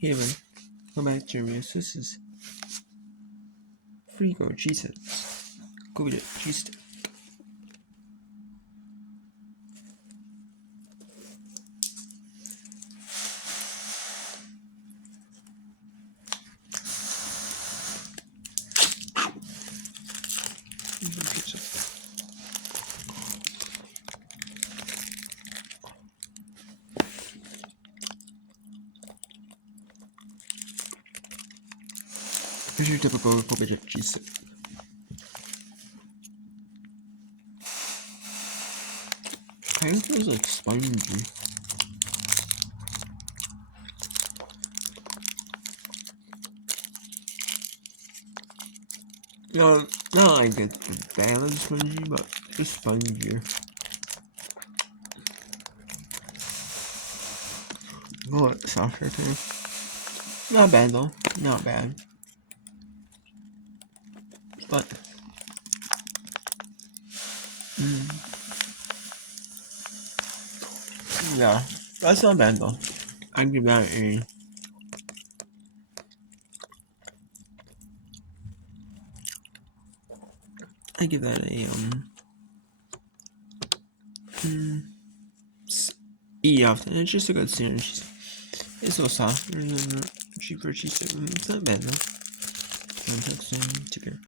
Hey everyone, welcome back to review. This is Frigo cheese. Colby cheese. Here's your typical Colby cheese. Kind of feels like spongy. No, not like it's badly spongy, but just spongier. A little softer too. Not bad though, not bad. But yeah, that's not bad though. I'd give that a E often. It's just a good sandwich. It's so soft. Cheaper cheese. It's not bad though. Take care.